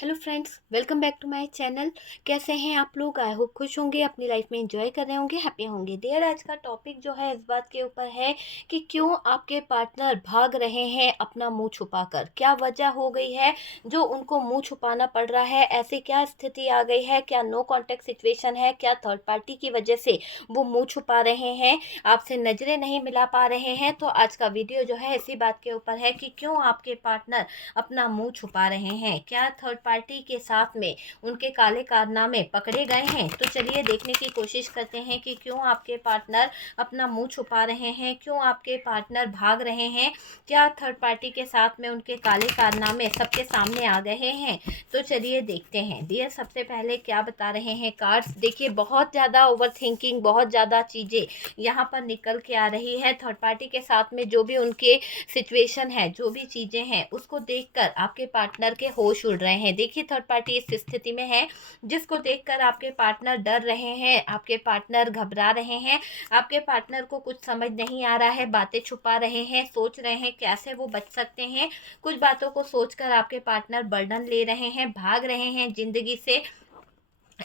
Hello friends, welcome back to my channel. कैसे हैं आप लोग? आई होप खुश होंगे, अपनी लाइफ में एंजॉय कर रहे होंगे, हैप्पी होंगे। डियर, आज का टॉपिक जो है इस बात के ऊपर है कि क्यों आपके पार्टनर भाग रहे हैं अपना मुंह छुपाकर। क्या वजह हो गई है जो उनको मुंह छुपाना पड़ रहा है? ऐसे क्या स्थिति आ गई है? क्या नो कॉन्टेक्ट सिचुएशन है? क्या थर्ड पार्टी की वजह से वो मुँह छुपा रहे हैं, आपसे नज़रें नहीं मिला पा रहे हैं? तो आज का वीडियो जो है इसी बात के ऊपर है कि क्यों आपके पार्टनर अपना मुंह छुपा रहे हैं। क्या थर्ड पार्टी के साथ में उनके काले कारनामे पकड़े गए हैं? तो चलिए देखने की कोशिश करते हैं कि क्यों आपके पार्टनर अपना मुंह छुपा रहे हैं, क्यों आपके पार्टनर भाग रहे हैं। क्या थर्ड पार्टी के साथ में उनके काले कारनामे सबके सामने आ गए हैं? तो चलिए देखते हैं। डियर, सबसे पहले क्या बता रहे हैं कार्ड्स? देखिए, बहुत ज़्यादा ओवर थिंकिंग, बहुत ज़्यादा चीज़ें यहाँ पर निकल के आ रही है। थर्ड पार्टी के साथ में जो भी उनके सिचुएशन है, जो भी चीज़ें हैं, उसको देखकर आपके पार्टनर के होश उड़ रहे हैं। देखिए, थर्ड पार्टी इस स्थिति में है जिसको देखकर आपके पार्टनर डर रहे हैं, आपके पार्टनर घबरा रहे हैं, आपके पार्टनर को कुछ समझ नहीं आ रहा है, बातें छुपा रहे हैं, सोच रहे हैं कैसे वो बच सकते हैं। कुछ बातों को सोचकर आपके पार्टनर बर्डन ले रहे हैं, भाग रहे हैं जिंदगी से।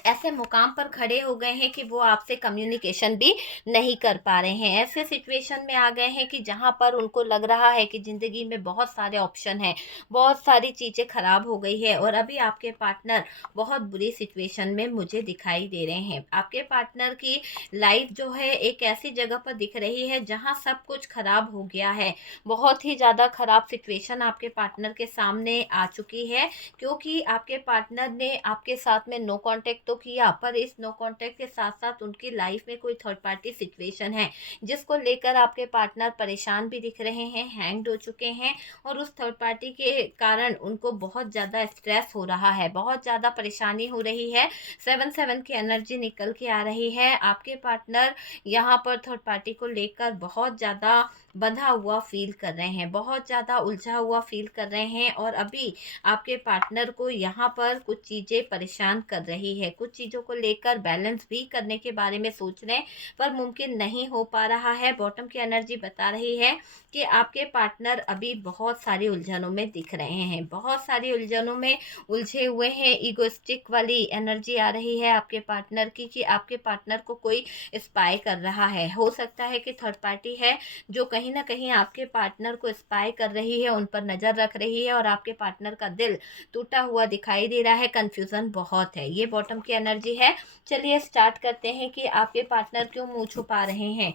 ऐसे मुकाम पर खड़े हो गए हैं कि वो आपसे कम्युनिकेशन भी नहीं कर पा रहे हैं। ऐसे सिचुएशन में आ गए हैं कि जहाँ पर उनको लग रहा है कि ज़िंदगी में बहुत सारे ऑप्शन हैं, बहुत सारी चीज़ें ख़राब हो गई है और अभी आपके पार्टनर बहुत बुरी सिचुएशन में मुझे दिखाई दे रहे हैं। आपके पार्टनर की लाइफ जो है एक ऐसी जगह पर दिख रही है जहाँ सब कुछ ख़राब हो गया है। बहुत ही ज़्यादा ख़राब सिचुएशन आपके पार्टनर के सामने आ चुकी है, क्योंकि आपके पार्टनर ने आपके साथ में नो कांटेक्ट तो किया, पर इस नो कांटेक्ट के साथ साथ उनकी लाइफ में कोई थर्ड पार्टी सिचुएशन है जिसको लेकर आपके पार्टनर परेशान भी दिख रहे हैं, हैंग्ड हो चुके हैं और उस थर्ड पार्टी के कारण उनको बहुत ज़्यादा स्ट्रेस हो रहा है, बहुत ज़्यादा परेशानी हो रही है। 7-7 की एनर्जी निकल के आ रही है। आपके पार्टनर यहाँ पर थर्ड पार्टी को लेकर बहुत ज़्यादा बंधा हुआ फील कर रहे हैं, बहुत ज़्यादा उलझा हुआ फील कर रहे हैं और अभी आपके पार्टनर को यहाँ पर कुछ चीज़ें परेशान कर रही है, कुछ चीज़ों को लेकर बैलेंस भी करने के बारे में सोच रहे हैं पर मुमकिन नहीं हो पा रहा है। बॉटम की एनर्जी बता रही है कि आपके पार्टनर अभी बहुत सारी उलझनों में दिख रहे हैं, बहुत सारी उलझनों में उलझे हुए हैं। ईगोइस्टिक वाली एनर्जी आ रही है आपके पार्टनर की कि आपके पार्टनर को कोई स्पाई कर रहा है। हो सकता है कि थर्ड पार्टी है जो कहीं ना कहीं आपके पार्टनर को स्पाई कर रही है, उन पर नज़र रख रही है और आपके पार्टनर का दिल टूटा हुआ दिखाई दे रहा है। कंफ्यूजन बहुत है, ये बॉटम की एनर्जी है। चलिए स्टार्ट करते हैं कि आपके पार्टनर क्यों मुंह छुपा रहे हैं।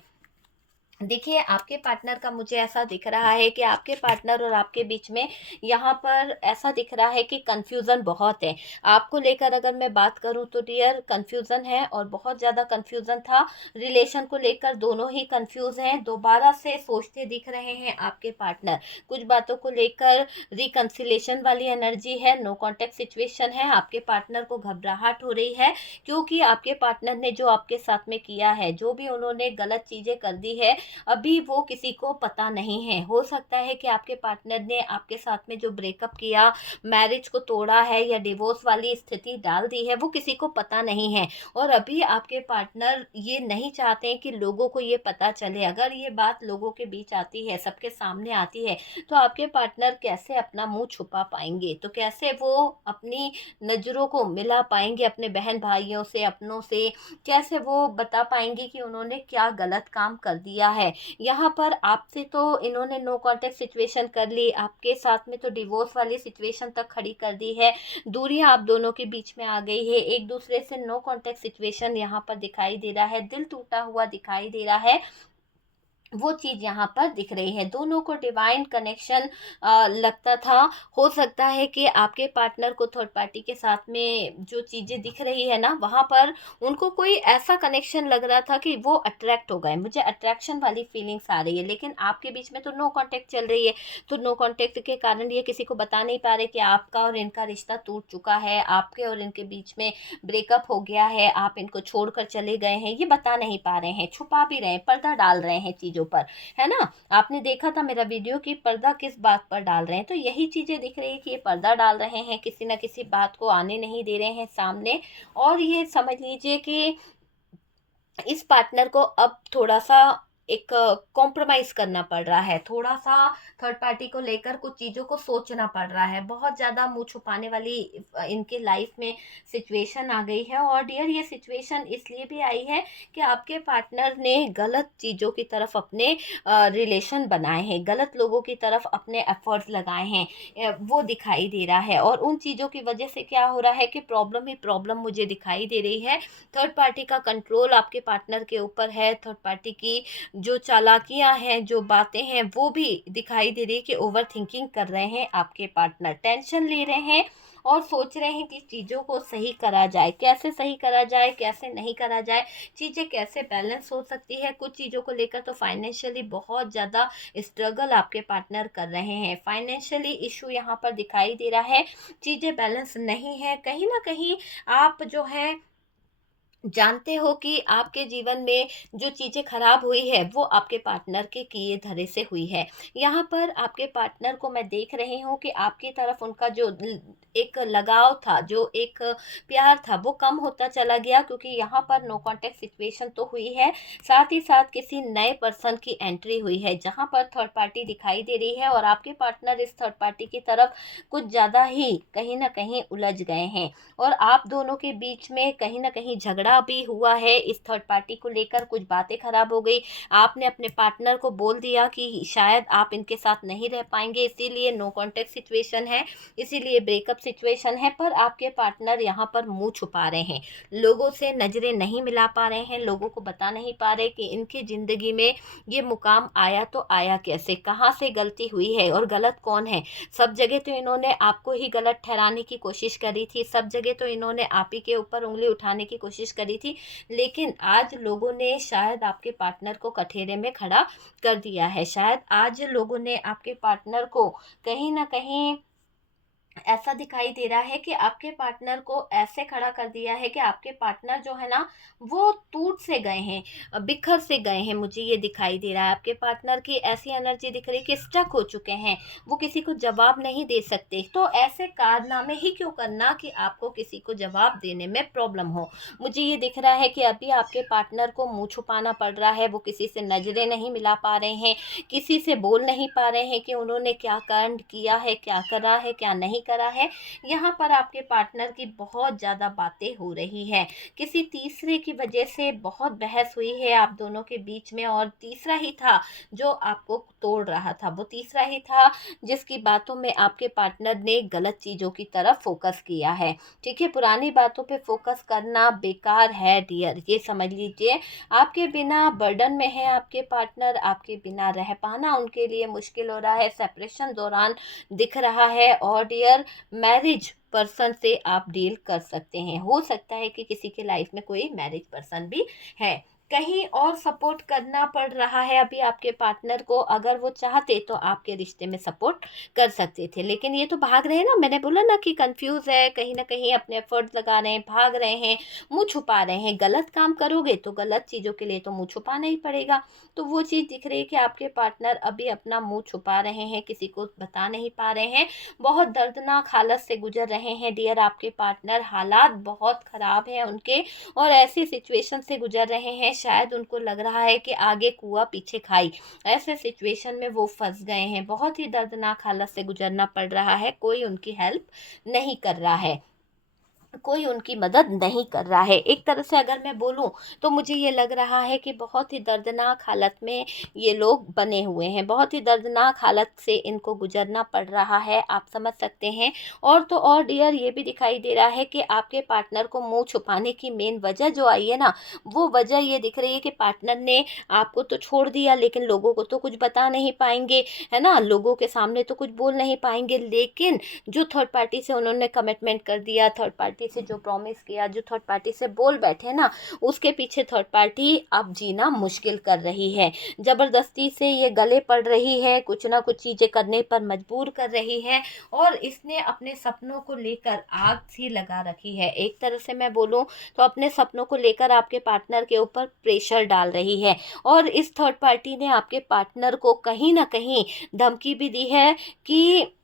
देखिए, आपके पार्टनर का मुझे ऐसा दिख रहा है कि आपके पार्टनर और आपके बीच में यहाँ पर ऐसा दिख रहा है कि कन्फ्यूज़न बहुत है। आपको लेकर अगर मैं बात करूँ तो डियर, कन्फ्यूज़न है और बहुत ज़्यादा कन्फ्यूज़न था। रिलेशन को लेकर दोनों ही कन्फ्यूज़ हैं, दोबारा से सोचते दिख रहे हैं आपके पार्टनर। कुछ बातों को लेकर रिकन्सिलेशन वाली एनर्जी है, नो कॉन्टैक्ट सिचुएशन है। आपके पार्टनर को घबराहट हो रही है क्योंकि आपके पार्टनर ने जो आपके साथ में किया है, जो भी उन्होंने गलत चीज़ें कर दी है, अभी वो किसी को पता नहीं है। हो सकता है कि आपके पार्टनर ने आपके साथ में जो ब्रेकअप किया, मैरिज को तोड़ा है या डिवोर्स वाली स्थिति डाल दी है, वो किसी को पता नहीं है और अभी आपके पार्टनर ये नहीं चाहते हैं कि लोगों को ये पता चले। अगर ये बात लोगों के बीच आती है, सबके सामने आती है, तो आपके पार्टनर कैसे अपना मुंह छुपा पाएंगे? तो कैसे वो अपनी नज़रों को मिला पाएंगे अपने बहन भाइयों से, अपनों से? कैसे वो बता पाएंगे कि उन्होंने क्या गलत काम कर दिया है? यहाँ पर आपसे तो इन्होंने नो कॉन्टेक्ट सिचुएशन कर ली, आपके साथ में तो डिवोर्स वाली सिचुएशन तक खड़ी कर दी है, दूरियां आप दोनों के बीच में आ गई है, एक दूसरे से नो कॉन्टेक्ट सिचुएशन यहाँ पर दिखाई दे रहा है, दिल टूटा हुआ दिखाई दे रहा है। वो चीज़ यहाँ पर दिख रही है। दोनों को डिवाइन कनेक्शन लगता था। हो सकता है कि आपके पार्टनर को थर्ड पार्टी के साथ में जो चीज़ें दिख रही है ना, वहाँ पर उनको कोई ऐसा कनेक्शन लग रहा था कि वो अट्रैक्ट हो गए। मुझे अट्रैक्शन वाली फीलिंग्स आ रही है, लेकिन आपके बीच में तो नो कांटेक्ट चल रही है। तो नो कांटेक्ट के कारण ये किसी को बता नहीं पा रहे कि आपका और इनका रिश्ता टूट चुका है, आपके और इनके बीच में ब्रेकअप हो गया है, आप इनको छोड़कर चले गए हैं, ये बता नहीं पा रहे हैं, छुपा भी रहे हैं, पर्दा डाल रहे हैं चीज़ों पर, है ना? आपने देखा था मेरा वीडियो कि पर्दा किस बात पर डाल रहे हैं, तो यही चीज़ें दिख रही है कि ये पर्दा डाल रहे हैं, किसी ना किसी बात को आने नहीं दे रहे हैं सामने। और ये समझ लीजिए कि इस पार्टनर को अब थोड़ा-सा एक कॉम्प्रोमाइज़ करना पड़ रहा है, थोड़ा-सा थर्ड पार्टी को लेकर कुछ चीज़ों को सोचना पड़ रहा है। बहुत ज़्यादा मुँह छुपाने वाली इनके लाइफ़ में सिचुएशन आ गई है। और डियर ये सिचुएशन इसलिए भी आई है कि आपके पार्टनर ने गलत चीज़ों की तरफ अपने रिलेशन बनाए हैं, गलत लोगों की तरफ अपने एफ़र्ट्स लगाए हैं, वो दिखाई दे रहा है। और उन चीज़ों की वजह से क्या हो रहा है कि प्रॉब्लम ही प्रॉब्लम मुझे दिखाई दे रही है। थर्ड पार्टी का कंट्रोल आपके पार्टनर के ऊपर है, थर्ड पार्टी की जो चालाकियाँ हैं, जो बातें हैं, वो भी दिखाई दे रही है कि ओवरथिंकिंग कर रहे हैं आपके पार्टनर, टेंशन ले रहे हैं और सोच रहे हैं कि चीज़ों को सही करा जाए, कैसे सही करा जाए, कैसे नहीं करा जाए, चीज़ें कैसे बैलेंस हो सकती है। कुछ चीज़ों को लेकर तो फाइनेंशियली बहुत ज़्यादा स्ट्रगल आपके पार्टनर कर रहे हैं, फाइनेंशियली इश्यू यहाँ पर दिखाई दे रहा है, चीज़ें बैलेंस नहीं है। कहीं न कहीं आप जो है जानते हो कि आपके जीवन में जो चीज़ें खराब हुई है वो आपके पार्टनर के किए धरे से हुई है। यहाँ पर आपके पार्टनर को मैं देख रही हूँ कि आपकी तरफ उनका जो एक लगाव था, जो एक प्यार था, वो कम होता चला गया, क्योंकि यहाँ पर नो कॉन्टैक्ट सिचुएशन तो हुई है, साथ ही साथ किसी नए पर्सन की एंट्री हुई है जहाँ पर थर्ड पार्टी दिखाई दे रही है। और आपके पार्टनर इस थर्ड पार्टी की तरफ कुछ ज़्यादा ही कहीं न कहीं उलझ गए हैं। और आप दोनों के बीच में कहीं न कहीं झगड़ा भी हुआ है, इस थर्ड पार्टी को लेकर कुछ बातें खराब हो गई। आपने अपने पार्टनर को बोल दिया कि शायद आप इनके साथ नहीं रह पाएँगे, इसीलिए नो कॉन्टैक्ट सिचुएशन है, इसीलिए ब्रेकअप सिचुएशन है। पर आपके पार्टनर यहाँ पर मुँह छुपा रहे हैं, लोगों से नज़रें नहीं मिला पा रहे हैं, लोगों को बता नहीं पा रहे कि इनकी ज़िंदगी में ये मुकाम आया तो आया कैसे, कहाँ से गलती हुई है और गलत कौन है। सब जगह तो इन्होंने आपको ही गलत ठहराने की कोशिश करी थी, सब जगह तो इन्होंने आप ही के ऊपर उँगली उठाने की कोशिश करी थी, लेकिन आज लोगों ने शायद आपके पार्टनर को कठघरे में खड़ा कर दिया है। शायद आज लोगों ने आपके पार्टनर को कहीं न कहीं ऐसा दिखाई दे रहा है कि आपके पार्टनर को ऐसे खड़ा कर दिया है कि आपके पार्टनर जो है ना, वो टूट से गए हैं, बिखर से गए हैं। मुझे ये दिखाई दे रहा है, आपके पार्टनर की ऐसी एनर्जी दिख रही है कि स्टक हो चुके हैं, वो किसी को जवाब नहीं दे सकते। तो ऐसे कारनामे ही क्यों करना कि आपको किसी को जवाब देने में प्रॉब्लम हो। मुझे ये दिख रहा है कि अभी आपके पार्टनर को मुँह छुपाना पड़ रहा है, वो किसी से नज़रें नहीं मिला पा रहे हैं, किसी से बोल नहीं पा रहे हैं कि उन्होंने क्या कांड किया है, क्या करा है, क्या नहीं करा है। यहाँ पर आपके पार्टनर की बहुत ज़्यादा बातें हो रही है, किसी तीसरे की वजह से बहुत बहस हुई है आप दोनों के बीच में। और तीसरा ही था जो आपको तोड़ रहा था, वो तीसरा ही था जिसकी बातों में आपके पार्टनर ने गलत चीज़ों की तरफ फोकस किया है। ठीक है, पुरानी बातों पे फोकस करना बेकार है डियर, ये समझ लीजिए। आपके बिना बर्डन में है आपके पार्टनर, आपके बिना रह पाना उनके लिए मुश्किल हो रहा है, सेपरेशन दौरान दिख रहा है। और डियर, मैरिज पर्सन से आप डील कर सकते हैं, हो सकता है कि किसी के लाइफ में कोई मैरिज पर्सन भी है, कहीं और सपोर्ट करना पड़ रहा है अभी आपके पार्टनर को। अगर वो चाहते तो आपके रिश्ते में सपोर्ट कर सकते थे, लेकिन ये तो भाग रहे हैं ना, मैंने बोला ना कि कंफ्यूज है, कहीं ना कहीं अपने एफर्ट्स लगा रहे हैं, भाग रहे हैं, मुंह छुपा रहे हैं। गलत काम करोगे तो गलत चीज़ों के लिए तो मुंह छुपाना ही पड़ेगा। तो वो चीज़ दिख रही है कि आपके पार्टनर अभी अपना मुंह छुपा रहे हैं, किसी को बता नहीं पा रहे हैं, बहुत दर्दनाक हालत से गुजर रहे हैं डियर आपके पार्टनर, हालात बहुत ख़राब हैं उनके, और ऐसी सिचुएशन से गुजर रहे हैं, शायद उनको लग रहा है कि आगे कुआं पीछे खाई, ऐसे सिचुएशन में वो फंस गए हैं, बहुत ही दर्दनाक हालत से गुजरना पड़ रहा है, कोई उनकी हेल्प नहीं कर रहा है, कोई उनकी मदद नहीं कर रहा है। एक तरह से अगर मैं बोलूँ तो मुझे ये लग रहा है कि बहुत ही दर्दनाक हालत में ये लोग बने हुए हैं, बहुत ही दर्दनाक हालत से इनको गुजरना पड़ रहा है, आप समझ सकते हैं। और तो और डियर, ये भी दिखाई दे रहा है कि आपके पार्टनर को मुँह छुपाने की मेन वजह जो आई है ना, वो वजह ये दिख रही है कि पार्टनर ने आपको तो छोड़ दिया, लेकिन लोगों को तो कुछ बता नहीं पाएँगे, है ना? लोगों के सामने तो कुछ बोल नहीं पाएँगे, लेकिन जो थर्ड पार्टी से उन्होंने कमिटमेंट कर दिया, थर्ड पार्टी से जो प्रॉमिस किया, जो थर्ड पार्टी से बोल बैठे ना, उसके पीछे थर्ड पार्टी अब जीना मुश्किल कर रही है, ज़बरदस्ती से ये गले पड़ रही है, कुछ ना कुछ चीज़ें करने पर मजबूर कर रही है, और इसने अपने सपनों को लेकर आग सी लगा रखी है। एक तरह से मैं बोलूँ तो अपने सपनों को लेकर आपके पार्टनर के ऊपर प्रेशर डाल रही है, और इस थर्ड पार्टी ने आपके पार्टनर को कहीं ना कहीं धमकी भी दी है कि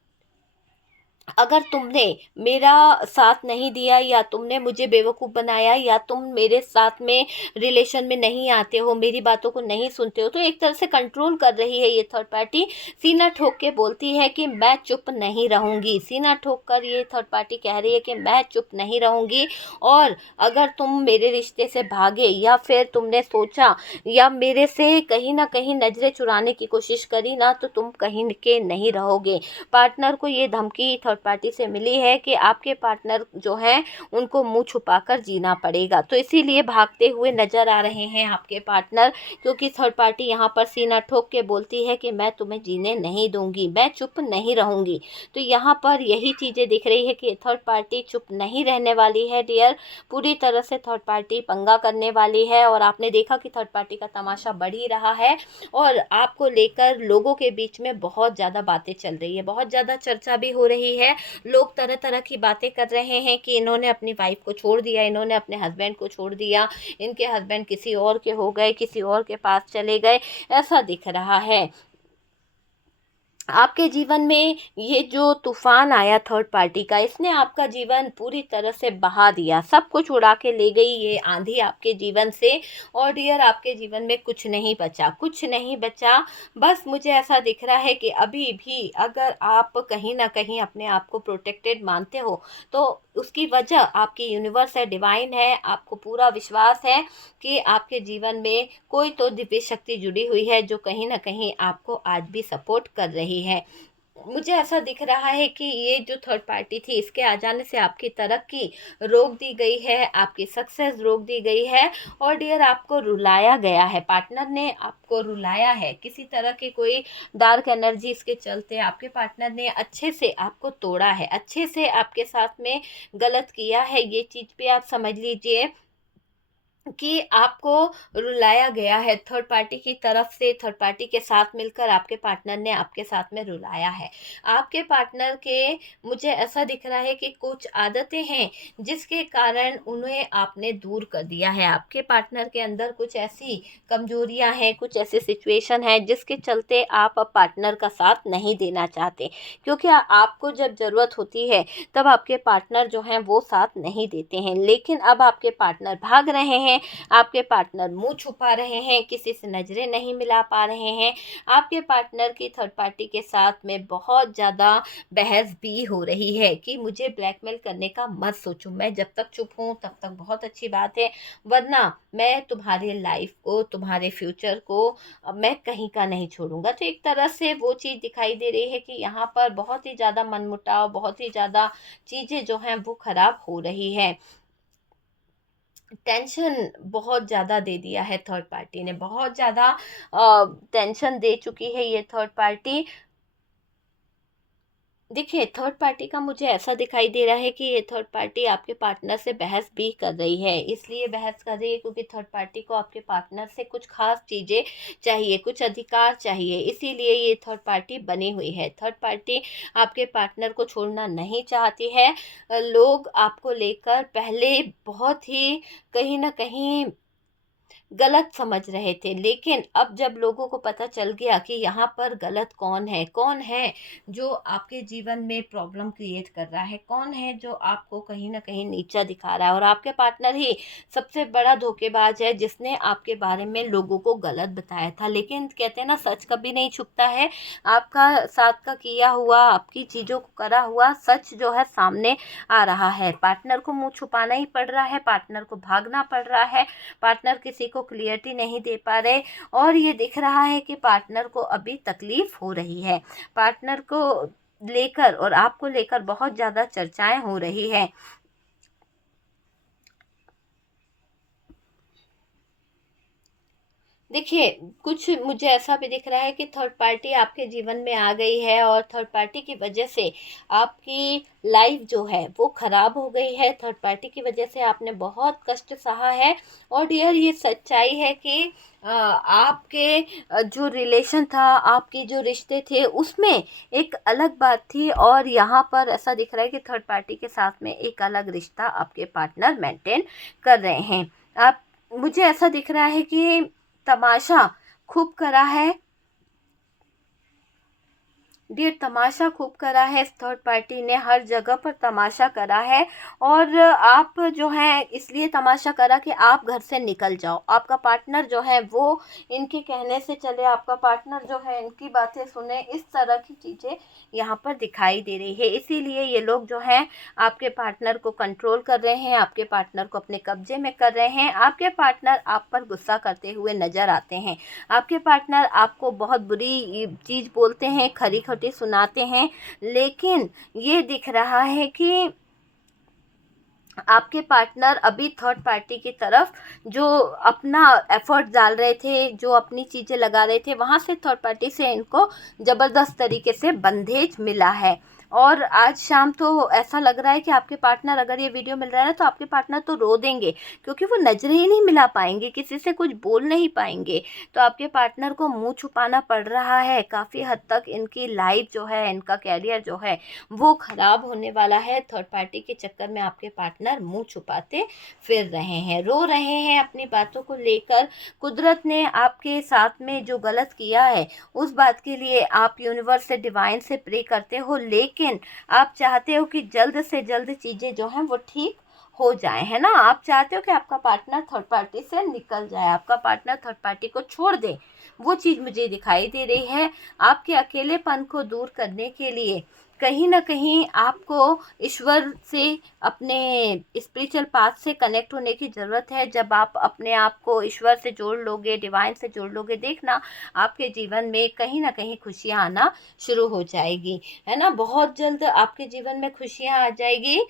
अगर तुमने मेरा साथ नहीं दिया, या तुमने मुझे बेवकूफ़ बनाया, या तुम मेरे साथ में रिलेशन में नहीं आते हो, मेरी बातों को नहीं सुनते हो, तो एक तरह से कंट्रोल कर रही है ये थर्ड पार्टी। सीना ठोक के बोलती है कि मैं चुप नहीं रहूँगी। सीना ठोक कर ये थर्ड पार्टी कह रही है कि मैं चुप नहीं रहूँगी, और अगर तुम मेरे रिश्ते से भागे, या फिर तुमने सोचा या मेरे से कहीं ना कहीं नज़रें चुराने की कोशिश करी ना, तो तुम कहीं के नहीं रहोगे। पार्टनर को ये धमकी थर्ड पार्टी से मिली है कि आपके पार्टनर जो हैं उनको मुंह छुपाकर जीना पड़ेगा, तो इसीलिए भागते हुए नजर आ रहे हैं आपके पार्टनर, क्योंकि थर्ड पार्टी यहाँ पर सीना ठोक के बोलती है कि मैं तुम्हें जीने नहीं दूंगी, मैं चुप नहीं रहूंगी। तो यहाँ पर यही चीज़ें दिख रही है कि थर्ड पार्टी चुप नहीं रहने वाली है डियर। पूरी तरह से थर्ड पार्टी पंगा करने वाली है, और आपने देखा कि थर्ड पार्टी का तमाशा बढ़ ही रहा है, और आपको लेकर लोगों के बीच में बहुत ज़्यादा बातें चल रही है, बहुत ज़्यादा चर्चा भी हो रही है। लोग तरह तरह की बातें कर रहे हैं कि इन्होंने अपनी वाइफ को छोड़ दिया, इन्होंने अपने हस्बैंड को छोड़ दिया, इनके हस्बैंड किसी और के हो गए, किसी और के पास चले गए, ऐसा दिख रहा है। आपके जीवन में ये जो तूफान आया थर्ड पार्टी का, इसने आपका जीवन पूरी तरह से बहा दिया, सब कुछ उड़ा के ले गई ये आंधी आपके जीवन से। और डियर, आपके जीवन में कुछ नहीं बचा, कुछ नहीं बचा। बस मुझे ऐसा दिख रहा है कि अभी भी अगर आप कहीं ना कहीं अपने आप को प्रोटेक्टेड मानते हो, तो उसकी वजह आपकी यूनिवर्स है, डिवाइन है। आपको पूरा विश्वास है कि आपके जीवन में कोई तो दिव्य शक्ति जुड़ी हुई है, जो कहीं ना कहीं आपको आज भी सपोर्ट कर रही है। मुझे ऐसा दिख रहा है कि ये जो थर्ड पार्टी थी, इसके आ जाने से आपकी तरक्की रोक दी गई है, आपकी सक्सेस रोक दी गई है, और डियर आपको रुलाया गया है, पार्टनर ने आपको रुलाया है। किसी तरह की कोई डार्क एनर्जी इसके चलते आपके पार्टनर ने अच्छे से आपको तोड़ा है, अच्छे से आपके साथ में गलत किया है। ये चीज़ भी आप समझ लीजिए कि आपको रुलाया गया है थर्ड पार्टी की तरफ से। थर्ड पार्टी के साथ मिलकर आपके पार्टनर ने आपके साथ में रुलाया है। आपके पार्टनर के, मुझे ऐसा दिख रहा है कि कुछ आदतें हैं जिसके कारण उन्हें आपने दूर कर दिया है। आपके पार्टनर के अंदर कुछ ऐसी कमजोरियां हैं, कुछ ऐसी सिचुएशन है जिसके चलते आप अब पार्टनर का साथ नहीं देना चाहते, क्योंकि आपको जब ज़रूरत होती है तब आपके पार्टनर जो हैं वो साथ नहीं देते हैं। लेकिन अब आपके पार्टनर भाग रहे हैं, आपके पार्टनर मुंह छुपा रहे हैं, किसी से नज़रें नहीं मिला पा रहे हैं। आपके पार्टनर की थर्ड पार्टी के साथ में बहुत ज़्यादा बहस भी हो रही है कि मुझे ब्लैकमेल करने का मत सोचो, मैं जब तक चुप हूँ तब तक बहुत अच्छी बात है, वरना मैं तुम्हारे लाइफ को, तुम्हारे फ्यूचर को मैं कहीं का नहीं छोड़ूंगा। तो एक तरह से वो चीज़ दिखाई दे रही है कि यहाँ पर बहुत ही ज़्यादा मनमुटाव, बहुत ही ज़्यादा चीज़ें जो हैं वो खराब हो रही है। टेंशन बहुत ज़्यादा दे दिया है थर्ड पार्टी ने, बहुत ज़्यादा टेंशन दे चुकी है ये थर्ड पार्टी। देखिए, थर्ड पार्टी का मुझे ऐसा दिखाई दे रहा है कि ये थर्ड पार्टी आपके पार्टनर से बहस भी कर रही है। इसलिए बहस कर रही है क्योंकि थर्ड पार्टी को आपके पार्टनर से कुछ खास चीज़ें चाहिए, कुछ अधिकार चाहिए, इसीलिए ये थर्ड पार्टी बनी हुई है। थर्ड पार्टी आपके पार्टनर को छोड़ना नहीं चाहती है। लोग आपको लेकर पहले बहुत ही कहीं ना कहीं गलत समझ रहे थे, लेकिन अब जब लोगों को पता चल गया कि यहाँ पर गलत कौन है, कौन है जो आपके जीवन में प्रॉब्लम क्रिएट कर रहा है, कौन है जो आपको कहीं ना कहीं नीचा दिखा रहा है, और आपके पार्टनर ही सबसे बड़ा धोखेबाज है जिसने आपके बारे में लोगों को गलत बताया था। लेकिन कहते हैं ना, सच कभी नहीं छुपता है। आपका साथ का किया हुआ, आपकी चीज़ों को करा हुआ सच जो है सामने आ रहा है। पार्टनर को मुंह छुपाना ही पड़ रहा है, पार्टनर को भागना पड़ रहा है, पार्टनर किसी को क्लियरिटी नहीं दे पा रहे, और ये दिख रहा है कि पार्टनर को अभी तकलीफ हो रही है। पार्टनर को लेकर और आपको लेकर बहुत ज़्यादा चर्चाएं हो रही है। देखिए, कुछ मुझे ऐसा भी दिख रहा है कि थर्ड पार्टी आपके जीवन में आ गई है, और थर्ड पार्टी की वजह से आपकी लाइफ जो है वो ख़राब हो गई है। थर्ड पार्टी की वजह से आपने बहुत कष्ट सहा है। और डियर, ये सच्चाई है कि आपके जो रिलेशन था, आपके जो रिश्ते थे, उसमें एक अलग बात थी, और यहाँ पर ऐसा दिख रहा है कि थर्ड पार्टी के साथ में एक अलग रिश्ता आपके पार्टनर मेंटेन कर रहे हैं। आप, मुझे ऐसा दिख रहा है कि तमाशा खूब करा है, डियर तमाशा खूब करा है इस थर्ड पार्टी ने, हर जगह पर तमाशा करा है। और आप जो है इसलिए तमाशा करा कि आप घर से निकल जाओ, आपका पार्टनर जो है वो इनके कहने से चले, आपका पार्टनर जो है इनकी बातें सुने, इस तरह की चीज़ें यहाँ पर दिखाई दे रही है। इसीलिए ये लोग जो हैं आपके पार्टनर को कंट्रोल कर रहे हैं, आपके पार्टनर को अपने कब्जे में कर रहे हैं। आपके पार्टनर आप पर गुस्सा करते हुए नज़र आते हैं, आपके पार्टनर आपको बहुत बुरी चीज़ बोलते हैं, खरी खोटी सुनाते हैं, लेकिन ये दिख रहा है कि आपके पार्टनर अभी थर्ड पार्टी की तरफ जो अपना एफर्ट डाल रहे थे, जो अपनी चीज़ें लगा रहे थे, वहाँ से थर्ड पार्टी से इनको ज़बरदस्त तरीके से बंधेज मिला है। और आज शाम तो ऐसा लग रहा है कि आपके पार्टनर, अगर ये वीडियो मिल रहा है ना, तो आपके पार्टनर तो रो देंगे, क्योंकि वो नजरें ही नहीं मिला पाएंगे, किसी से कुछ बोल नहीं पाएंगे। तो आपके पार्टनर को मुंह छुपाना पड़ रहा है। काफ़ी हद तक इनकी लाइफ जो है, इनका कैरियर जो है वो खराब होने वाला है। थर्ड पार्टी के चक्कर में आपके पार्टनर मुंह छुपाते फिर रहे हैं, रो रहे हैं अपनी बातों को लेकर। कुदरत ने आपके साथ में जो गलत किया है उस बात के लिए आप यूनिवर्स से, डिवाइन से प्रे करते हो, लेकिन आप चाहते हो कि जल्द से जल्द चीज़ें जो हैं वो ठीक हो जाए, है ना। आप चाहते हो कि आपका पार्टनर थर्ड पार्टी से निकल जाए, आपका पार्टनर थर्ड पार्टी को छोड़ दे। वो चीज़ मुझे दिखाई दे रही है। आपके अकेलेपन को दूर करने के लिए कहीं ना कहीं आपको ईश्वर से, अपने स्पिरिचुअल पाथ से कनेक्ट होने की ज़रूरत है। जब आप अपने आप को ईश्वर से जोड़ लोगे, डिवाइन से जोड़ लोगे, देखना आपके जीवन में कहीं ना कहीं खुशियाँ आना शुरू हो जाएगी, है ना। बहुत जल्द आपके जीवन में खुशियाँ आ जाएगी।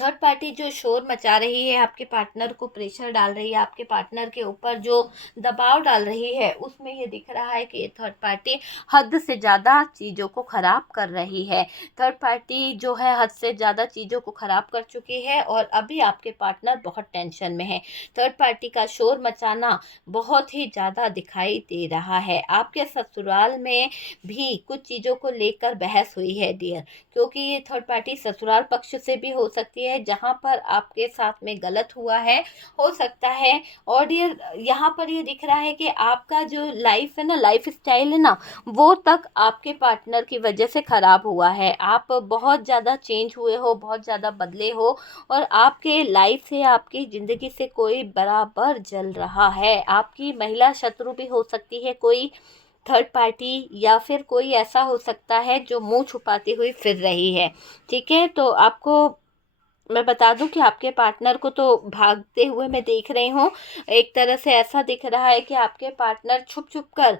थर्ड पार्टी जो शोर मचा रही है, आपके पार्टनर को प्रेशर डाल रही है, आपके पार्टनर के ऊपर जो दबाव डाल रही है, उसमें ये दिख रहा है कि ये थर्ड पार्टी हद से ज़्यादा चीज़ों को ख़राब कर रही है। थर्ड पार्टी जो है हद से ज़्यादा चीज़ों को ख़राब कर चुकी है और अभी आपके पार्टनर बहुत टेंशन में है। थर्ड पार्टी का शोर मचाना बहुत ही ज़्यादा दिखाई दे रहा है। आपके ससुराल में भी कुछ चीज़ों को लेकर बहस हुई है डियर, क्योंकि ये थर्ड पार्टी ससुराल पक्ष से भी हो सकती है, जहाँ पर आपके साथ में गलत हुआ है, हो सकता है। और ये यहाँ पर ये दिख रहा है कि आपका जो लाइफ है ना, लाइफ स्टाइल है ना, वो तक आपके पार्टनर की वजह से ख़राब हुआ है। आप बहुत ज़्यादा चेंज हुए हो, बहुत ज़्यादा बदले हो, और आपके लाइफ से, आपकी ज़िंदगी से कोई बराबर जल रहा है। आपकी महिला शत्रु भी हो सकती है कोई थर्ड पार्टी, या फिर कोई ऐसा हो सकता है जो मुंह छुपाती हुई फिर रही है। ठीक है, तो आपको मैं बता दूं कि आपके पार्टनर को तो भागते हुए मैं देख रही हूँ। एक तरह से ऐसा दिख रहा है कि आपके पार्टनर छुप छुप कर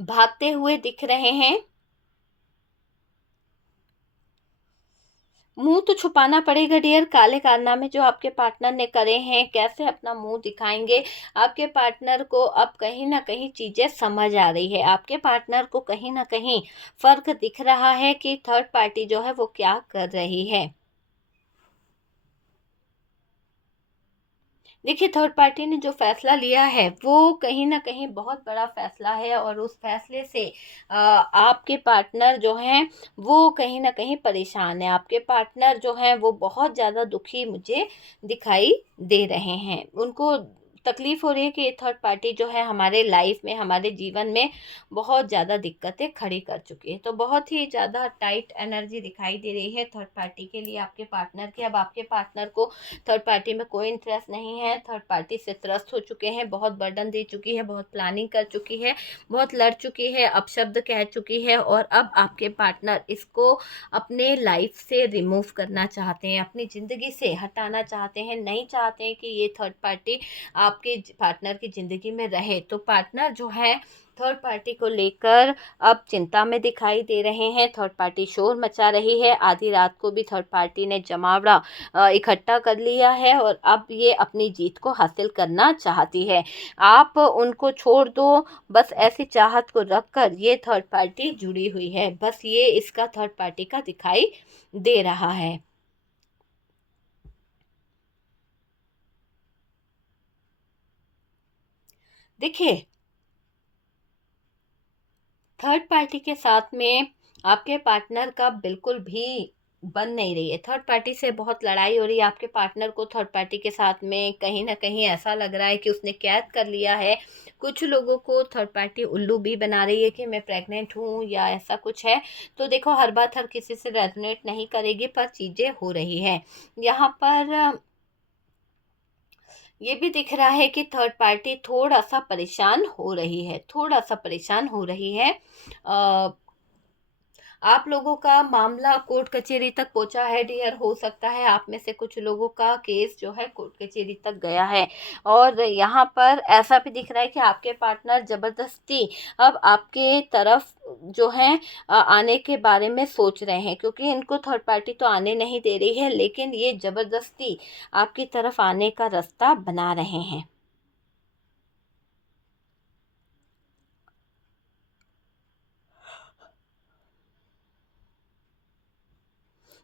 भागते हुए दिख रहे हैं। मुंह तो छुपाना पड़ेगा डियर, काले कारनामे जो आपके पार्टनर ने करे हैं, कैसे अपना मुंह दिखाएंगे। आपके पार्टनर को अब कहीं ना कहीं चीज़ें समझ आ रही है, आपके पार्टनर को कहीं ना कहीं फर्क दिख रहा है कि थर्ड पार्टी जो है वो क्या कर रही है। देखिए, थर्ड पार्टी ने जो फैसला लिया है वो कहीं ना कहीं बहुत बड़ा फैसला है, और उस फैसले से आपके पार्टनर जो हैं वो कहीं ना कहीं परेशान है। आपके पार्टनर जो हैं वो बहुत ज़्यादा दुखी मुझे दिखाई दे रहे हैं। उनको तकलीफ हो रही है कि ये थर्ड पार्टी जो है हमारे लाइफ में, हमारे जीवन में बहुत ज़्यादा दिक्कतें खड़ी कर चुकी है। तो बहुत ही ज़्यादा टाइट एनर्जी दिखाई दे रही है थर्ड पार्टी के लिए आपके पार्टनर की। अब आपके पार्टनर को थर्ड पार्टी में कोई इंटरेस्ट नहीं है, थर्ड पार्टी से त्रस्त हो चुके हैं, बहुत बर्डन दे चुकी है, बहुत प्लानिंग कर चुकी है, बहुत लड़ चुकी है, अपशब्द कह चुकी है, और अब आपके पार्टनर इसको अपने लाइफ से रिमूव करना चाहते हैं, अपनी ज़िंदगी से हटाना चाहते हैं, नहीं चाहते हैं कि ये थर्ड पार्टी आपके पार्टनर की ज़िंदगी में रहे। तो पार्टनर जो है थर्ड पार्टी को लेकर अब चिंता में दिखाई दे रहे हैं। थर्ड पार्टी शोर मचा रही है, आधी रात को भी थर्ड पार्टी ने जमावड़ा इकट्ठा कर लिया है, और अब ये अपनी जीत को हासिल करना चाहती है। आप उनको छोड़ दो, बस ऐसी चाहत को रखकर ये थर्ड पार्टी जुड़ी हुई है, बस ये इसका थर्ड पार्टी का दिखाई दे रहा है। देखिए, थर्ड पार्टी के साथ में आपके पार्टनर का बिल्कुल भी बन नहीं रही है, थर्ड पार्टी से बहुत लड़ाई हो रही है, आपके पार्टनर को थर्ड पार्टी के साथ में कहीं ना कहीं ऐसा लग रहा है कि उसने कैद कर लिया है। कुछ लोगों को थर्ड पार्टी उल्लू भी बना रही है कि मैं प्रेग्नेंट हूँ या ऐसा कुछ है। तो देखो, हर बात हर किसी से रेजोनेट नहीं करेगी, पर चीज़ें हो रही है यहाँ पर। ये भी दिख रहा है कि थर्ड पार्टी थोड़ा सा परेशान हो रही है, थोड़ा सा परेशान हो रही है। आप लोगों का मामला कोर्ट कचहरी तक पहुंचा है डियर। हो सकता है आप में से कुछ लोगों का केस जो है कोर्ट कचहरी तक गया है। और यहाँ पर ऐसा भी दिख रहा है कि आपके पार्टनर जबरदस्ती अब आपके तरफ जो है आने के बारे में सोच रहे हैं, क्योंकि इनको थर्ड पार्टी तो आने नहीं दे रही है, लेकिन ये जबरदस्ती आपकी तरफ आने का रास्ता बना रहे हैं।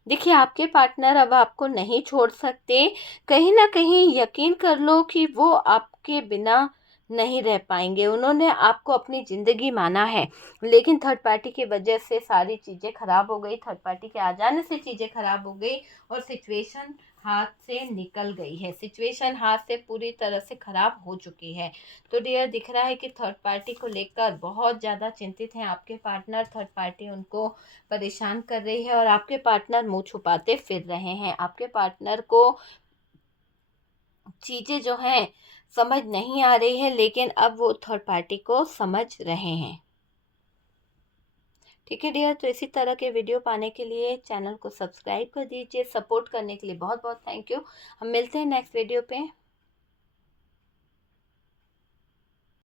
देखिए, आपके पार्टनर अब आपको नहीं छोड़ सकते। कहीं न कहीं यकीन कर लो कि वो आपके बिना नहीं रह पाएँगे। उन्होंने आपको अपनी ज़िंदगी माना है, लेकिन थर्ड पार्टी की वजह से सारी चीज़ें ख़राब हो गई। थर्ड पार्टी के आ जाने से चीज़ें ख़राब हो गई और सिचुएशन हाथ से निकल गई है। सिचुएशन हाथ से पूरी तरह से ख़राब हो चुकी है। तो डियर, दिख रहा है कि थर्ड पार्टी को लेकर बहुत ज़्यादा चिंतित हैं आपके पार्टनर। थर्ड पार्टी उनको परेशान कर रही है और आपके पार्टनर मुंह छुपाते फिर रहे हैं। आपके पार्टनर को चीज़ें जो हैं समझ नहीं आ रही है, लेकिन अब वो थर्ड पार्टी को समझ रहे हैं। ठीक है डियर, तो इसी तरह के वीडियो पाने के लिए चैनल को सब्सक्राइब कर दीजिए। सपोर्ट करने के लिए बहुत बहुत थैंक यू। हम मिलते हैं नेक्स्ट वीडियो पे।